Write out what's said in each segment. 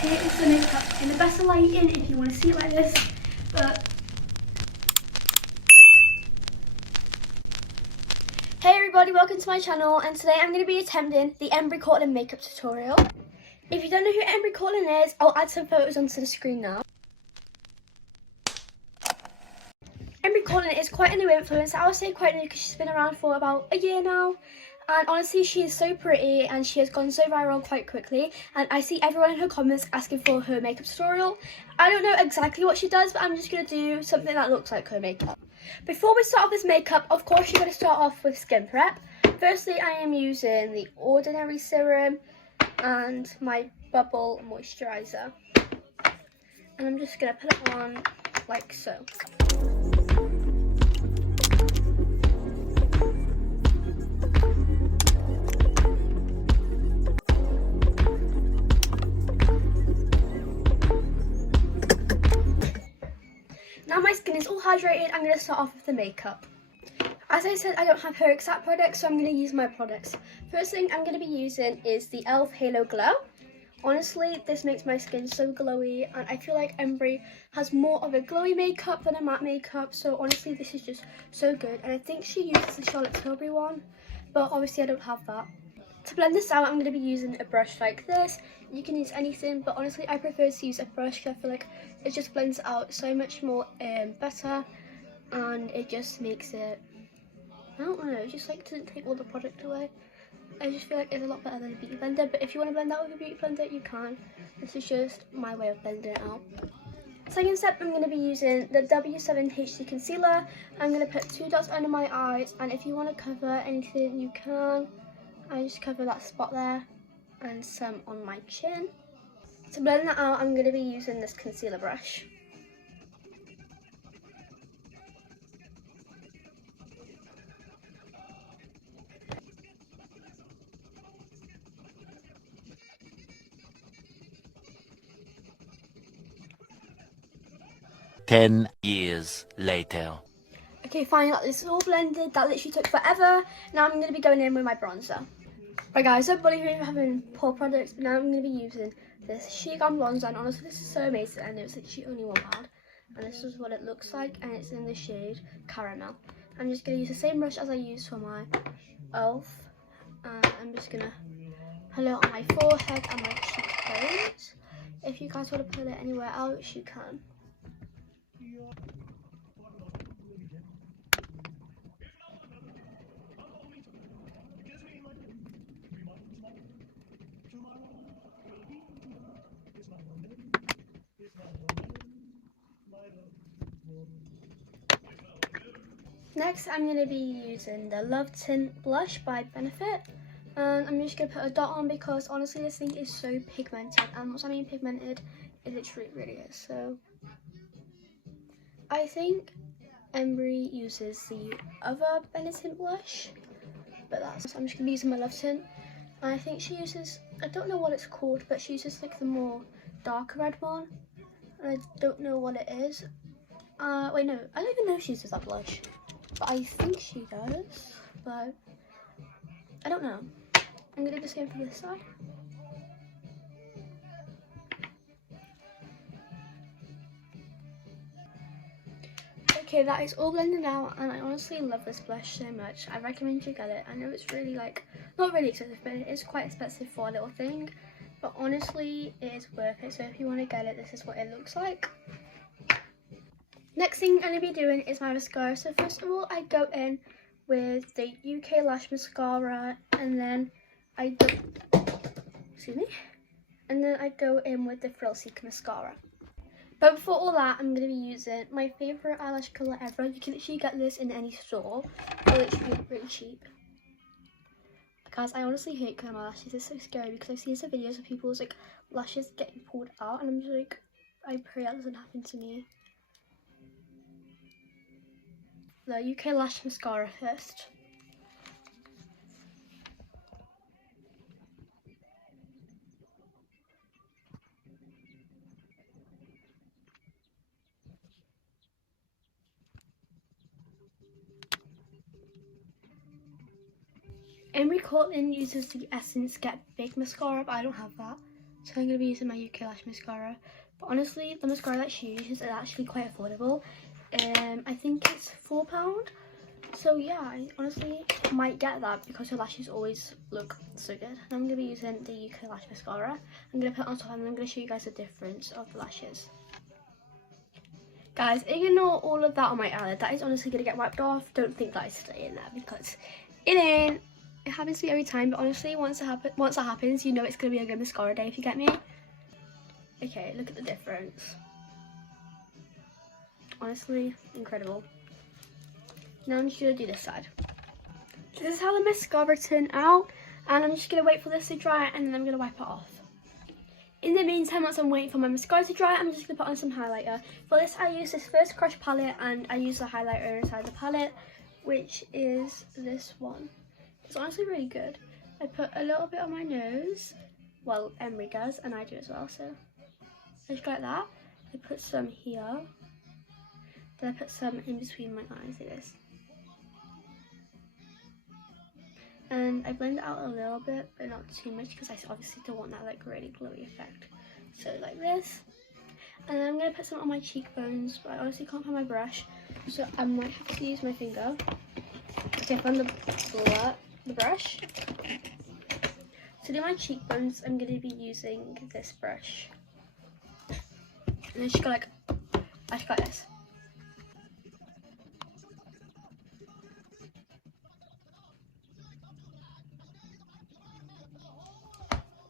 here is the makeup in the best lighting if you want to see it like this. But hey everybody, welcome to my channel, and today I'm going to be attempting the Embreigh Courtlyn makeup tutorial. If you don't know who Embreigh Courtlyn is, I'll add some photos onto the screen now. Embreigh Courtlyn is quite a new influencer. I would say quite new because she's been around for about a year now. And honestly, she is so pretty and she has gone so viral quite quickly. And I see everyone in her comments asking for her makeup tutorial. I don't know exactly what she does, but I'm just going to do something that looks like her makeup. Before we start off this makeup, of course, you're going to start off with skin prep. Firstly, I am using the Ordinary Serum and my Bubble Moisturiser. And I'm just going to put it on like so. Now my skin is all hydrated, I'm going to start off with the makeup. As I said, I don't have her exact products, so I'm going to use my products. First thing I'm going to be using is the e.l.f. Halo Glow. Honestly, this makes my skin so glowy, and I feel like Embreigh has more of a glowy makeup than a matte makeup, so honestly this is just so good. And I think she uses the Charlotte Tilbury one, but obviously I don't have that. To blend this out, I'm going to be using a brush like this. You can use anything, but honestly I prefer to use a brush because I feel like it just blends out so much more better, and it just makes it, I don't know, it just like doesn't take all the product away. I just feel like it's a lot better than a beauty blender, but if you want to blend out with a beauty blender, you can. This is just my way of blending it out. Second step, I'm going to be using the W7 HD Concealer. I'm going to put 2 dots under my eyes, and if you want to cover anything, you can. I just cover that spot there and some on my chin. To blend that out, I'm going to be using this concealer brush. Ten years later. Okay, fine, this is all blended. That literally took forever. Now I'm going to be going in with my bronzer. Right guys, don't bother me having poor products, but now I'm going to be using this Chic on bronzer, and honestly this is so amazing, and it's literally only £1, and this is what it looks like, and it's in the shade Caramel. I'm just going to use the same brush as I used for my e.l.f. and I'm just going to put it on my forehead and my cheekbones. If you guys want to put it anywhere else, you can. Next, I'm going to be using the Love Tint Blush by Benefit. And I'm just going to put a dot on because honestly this thing is so pigmented. And what I mean pigmented, it literally really is. So I think Embreigh uses the other Benefit blush. But that's, I'm just going to be using my Love Tint. And I think she uses, I don't know what it's called, but she uses like the more darker red one. And I don't know what it is. Wait, no, I don't even know if she uses that blush. But I think she does, but I don't know. I'm going to do the same for this side. Okay, that is all blended out, and I honestly love this blush so much. I recommend you get it. I know it's really like, not really expensive, but it is quite expensive for a little thing. But honestly, it is worth it. So if you want to get it, this is what it looks like. Next thing I'm going to be doing is my mascara. So first of all, I go in with the UK Lash Mascara, and then I go in with the Thrill Seeker Mascara. But before all that, I'm going to be using my favourite eyelash colour ever. You can literally get this in any store. They're literally really cheap. Guys, I honestly hate curling my lashes. It's so scary because I see some videos of people's like lashes getting pulled out, and I'm just like, I pray that doesn't happen to me. The UK Lash Mascara first. Embreigh Courtlyn uses the Essence Get Big Mascara, but I don't have that. So I'm going to be using my UK Lash mascara. But honestly, the mascara that she uses is actually quite affordable. I think it's £4. So yeah, I honestly might get that because her lashes always look so good. And I'm going to be using the UK Lash mascara. I'm going to put it on top and I'm going to show you guys the difference of the lashes. Guys, ignore all of that on my eyelid. That is honestly going to get wiped off. Don't think that is staying there because it ain't. It happens to me every time, but honestly, once that happens, you know it's going to be a good mascara day if you get me. Okay, look at the difference. Honestly, incredible. Now I'm just going to do this side. This is how the mascara turned out, and I'm just going to wait for this to dry and then I'm going to wipe it off. In the meantime, once I'm waiting for my mascara to dry, I'm just going to put on some highlighter. For this, I use this First Crush palette, and I use the highlighter inside the palette, which is this one. It's honestly really good. I put a little bit on my nose. Well, Embreigh does, and I do as well, so just like that. I put some here. Then I put some in between my eyes, like this. And I blend it out a little bit, but not too much, because I obviously don't want that like really glowy effect. So like this. And then I'm going to put some on my cheekbones, but I honestly can't find my brush, so I might have to use my finger. Okay, I found the brush. To do my cheekbones, I'm going to be using this brush. And then just go like, I just got this.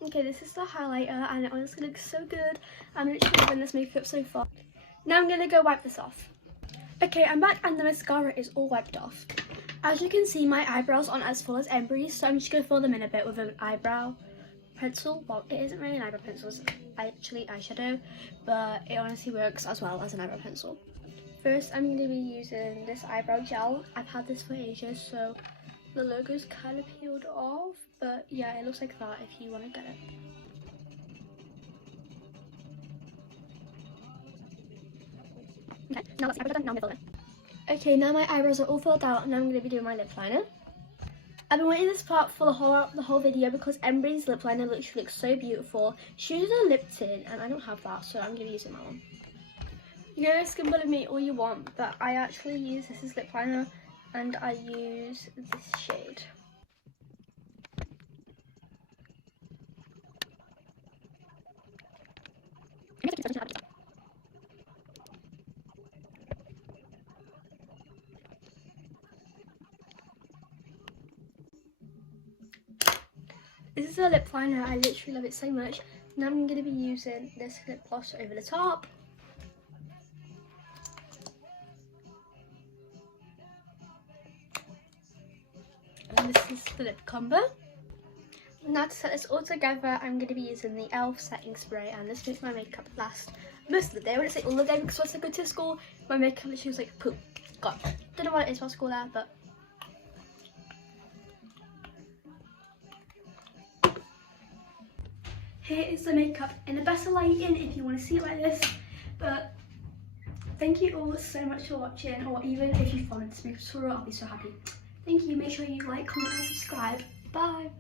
Okay, this is the highlighter and it honestly looks so good. I'm literally loving this makeup so far. Now I'm going to go wipe this off. Okay, I'm back and the mascara is all wiped off. As you can see, my eyebrows aren't as full as Embraigh's, so I'm just going to fill them in a bit with an eyebrow pencil. Well, it isn't really an eyebrow pencil, it's actually eyeshadow, but it honestly works as well as an eyebrow pencil. First, I'm going to be using this eyebrow gel. I've had this for ages, so the logo's kind of peeled off, but yeah, it looks like that if you want to get it. Okay, now that's the eyebrow done, now I'm going to fill it. Okay, now my eyebrows are all filled out and I'm going to be doing my lip liner. I've been waiting this part for the whole video because Embreigh's lip liner literally looks so beautiful. She uses a lip tint and I don't have that, so I'm going to be using that one. You guys can believe me all you want, but I actually use this as lip liner and I use this shade. This is a lip liner, I literally love it so much. Now I'm going to be using this lip gloss over the top. And this is the lip combo. Now to set this all together, I'm going to be using the e.l.f. setting spray, and this makes my makeup last most of the day. I wouldn't say all the day because once I go to school, my makeup literally was like poop. God, don't know what it is for school there, but here is the makeup in the best lighting if you want to see it like this. But thank you all so much for watching, or even if you followed this makeup tutorial, I'll be so happy. Thank you, make sure you like, comment and subscribe. Bye!